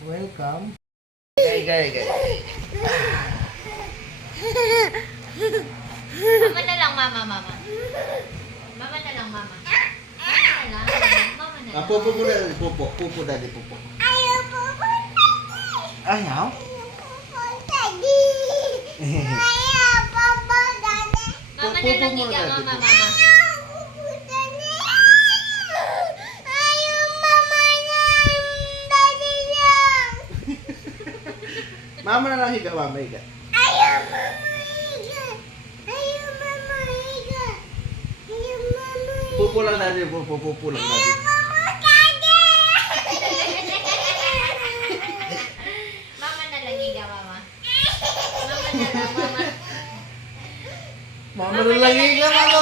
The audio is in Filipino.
Welcome. Gay. Mama na lang, mama. Mama na lang, mama. Mama na lang. Pupo muna, pupo. Pupo, daddy, pupo. Ayaw po po daddy. Ayaw? Ayaw po po daddy. Mama na Pupo lang, muna, higa, daddy, mama. pupo. Ayaw po po daddy. Ayaw mama na daddy lang. Mama na lang higa, mama higa. Ayaw mama higa. Ayaw mama higa. Ayaw mama higa. Pupo lang, daddy, pupo lang, daddy. Ayaw mama daddy. Mama na lang, higa, mama. Mama na lang, mama. Mama na lang higa, mama.